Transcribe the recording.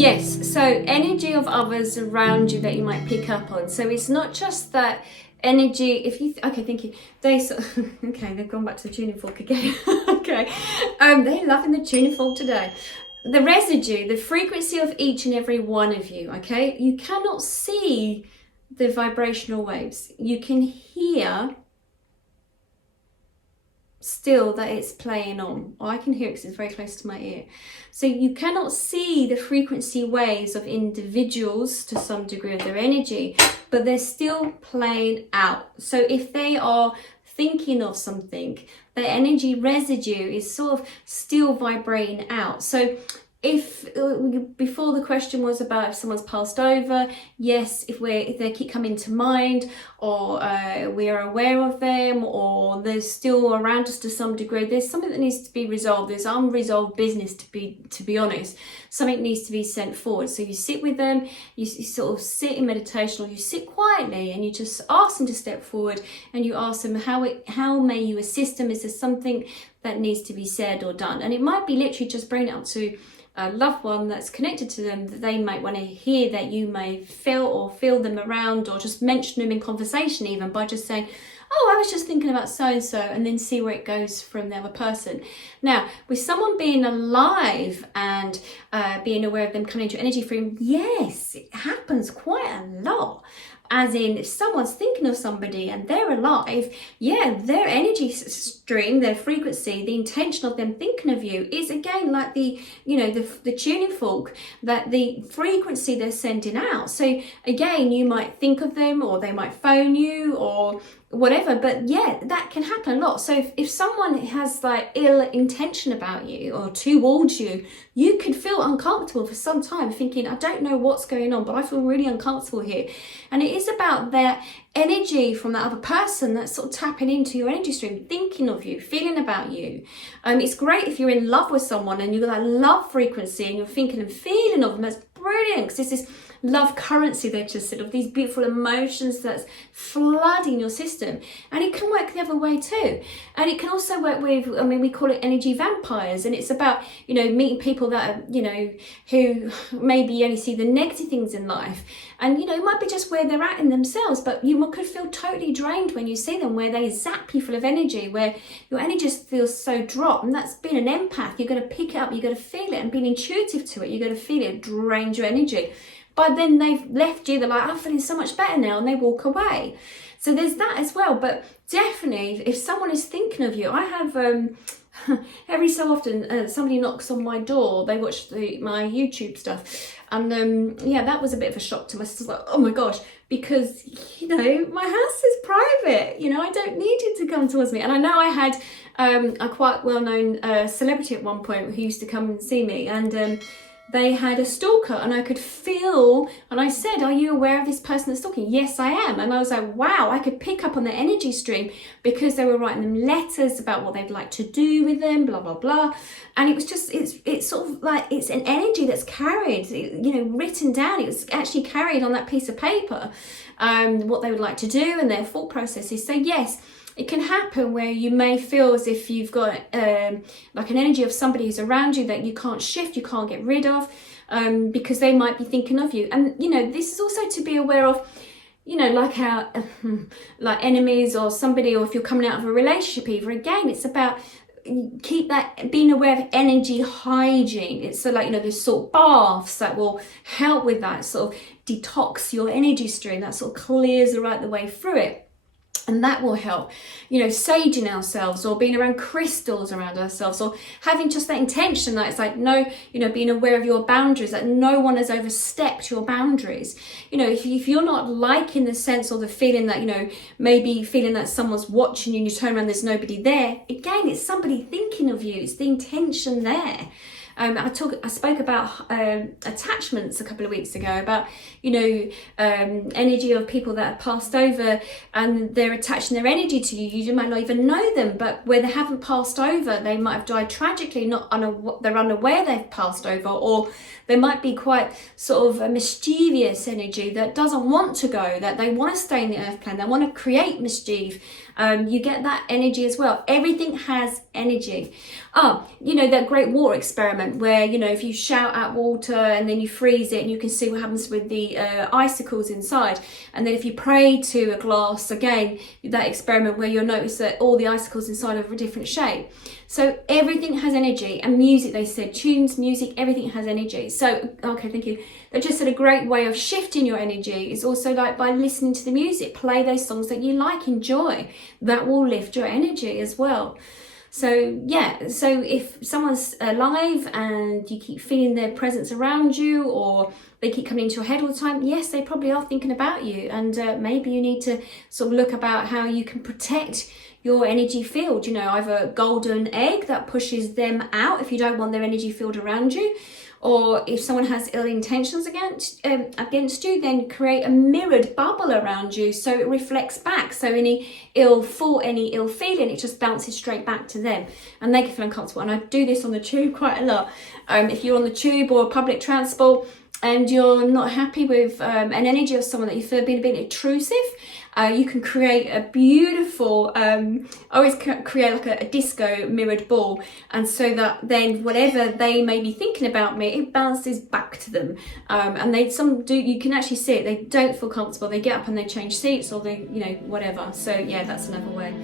Yes, so energy of others around you that you might pick up on. So it's not just that energy, if you, okay, thank you. Okay, they've gone back to the tuning fork again. Okay, they're loving the tuning fork today. The residue, the frequency of each and every one of you, okay? You cannot see the vibrational waves. You can hear still that it's playing on, or I can hear it because it's very close to my ear. So you cannot see the frequency waves of individuals to some degree of their energy, but they're still playing out. So if they are thinking of something, the energy residue is sort of still vibrating out. So if before the question was about if someone's passed over, yes, if they keep coming to mind, or we are aware of them, or they're still around us to some degree, there's something that needs to be resolved. There's unresolved business, to be honest. Something needs to be sent forward. So you sit with them, you sort of sit in meditation, or you sit quietly and you just ask them to step forward, and you ask them how may you assist them. Is there something that needs to be said or done? And it might be literally just bring it up to a loved one that's connected to them, that they might want to hear, that you may feel them around, or just mention them in conversation, even by just saying, oh, I was just thinking about so-and-so, and then see where it goes from the other person. Now, with someone being alive and being aware of them coming into your energy stream, yes, it happens quite a lot. As in, if someone's thinking of somebody and they're alive, yeah, their energy stream, their frequency, the intention of them thinking of you is again like the tuning fork, that the frequency they're sending out. So again, you might think of them, or they might phone you, or whatever, but yeah, that can happen a lot. So if someone has like ill intention about you or towards you, you could feel uncomfortable for some time, thinking, I don't know what's going on, but I feel really uncomfortable here. And it is about that energy from that other person that's sort of tapping into your energy stream, thinking of you, feeling about you. It's great if you're in love with someone and you've got that love frequency and you're thinking and feeling of them. That's brilliant, because this is love currency, they just said, of these beautiful emotions that's flooding your system. And it can work the other way too. And it can also work with, we call it energy vampires, and it's about, meeting people that are, who maybe only see the negative things in life. And, it might be just where they're at in themselves, but you could feel totally drained when you see them, where they zap you full of energy, where your energy just feels so dropped. And that's being an empath. You're going to pick it up, you're going to feel it, and being intuitive to it, you're going to feel it drains your energy. But then they've left you, they're like, I'm feeling so much better now, and they walk away. So there's that as well. But definitely, if someone is thinking of you, I have every so often somebody knocks on my door, they watch my YouTube stuff, and that was a bit of a shock to me. I was like, oh my gosh, because my house is private, I don't need you to come towards me. And I know I had a quite well-known celebrity at one point who used to come and see me, and they had a stalker, and I could feel, and I said, are you aware of this person that's stalking? Yes, I am. And I was like, wow, I could pick up on their energy stream, because they were writing them letters about what they'd like to do with them, blah, blah, blah. And it was just, it's sort of like, it's an energy that's carried, written down. It was actually carried on that piece of paper, what they would like to do and their thought processes. So yes, it can happen where you may feel as if you've got like an energy of somebody who's around you that you can't shift, you can't get rid of, because they might be thinking of you. And, this is also to be aware of, like how, like enemies or somebody, or if you're coming out of a relationship either. Again, it's about being aware of energy hygiene. It's so like, there's sort of baths that will help with that, sort of detox your energy stream, that sort of clears the way through it. And that will help, saging ourselves, or being around crystals around ourselves, or having just that intention that it's like, no, being aware of your boundaries, that no one has overstepped your boundaries. If you're not liking the sense or the feeling that, maybe feeling that someone's watching you and you turn around, there's nobody there. Again, it's somebody thinking of you. It's the intention there. I spoke about attachments a couple of weeks ago, about energy of people that have passed over and they're attaching their energy to you. You might not even know them, but where they haven't passed over, they might have died tragically. They're unaware they've passed over, or they might be quite sort of a mischievous energy that doesn't want to go, that they want to stay in the earth plane, they want to create mischief. You get that energy as well. Everything has energy. That Great War experiment. where, you know, if you shout at water and then you freeze it, and you can see what happens with the icicles inside. And then if you pray to a glass, again, that experiment where you'll notice that all the icicles inside are of a different shape. So everything has energy, and music, they said, tunes, music, everything has energy. So, okay, thank you. They just said a great way of shifting your energy is also like by listening to the music. Play those songs that you like, enjoy. That will lift your energy as well. So yeah, so if someone's alive and you keep feeling their presence around you, or they keep coming into your head all the time, yes, they probably are thinking about you, and maybe you need to sort of look about how you can protect your energy field. You know, either a golden egg that pushes them out if you don't want their energy field around you, or if someone has ill intentions against you, then create a mirrored bubble around you so it reflects back. So any ill thought, any ill feeling, it just bounces straight back to them, and they can feel uncomfortable. And I do this on the tube quite a lot. If you're on the tube or public transport and you're not happy with an energy of someone that you feel being a bit intrusive, you can create a beautiful, I always create like a disco mirrored ball, and so that then whatever they may be thinking about me, it bounces back to them. And you can actually see it, they don't feel comfortable, they get up and they change seats, or they, you know, whatever. So yeah, that's another way.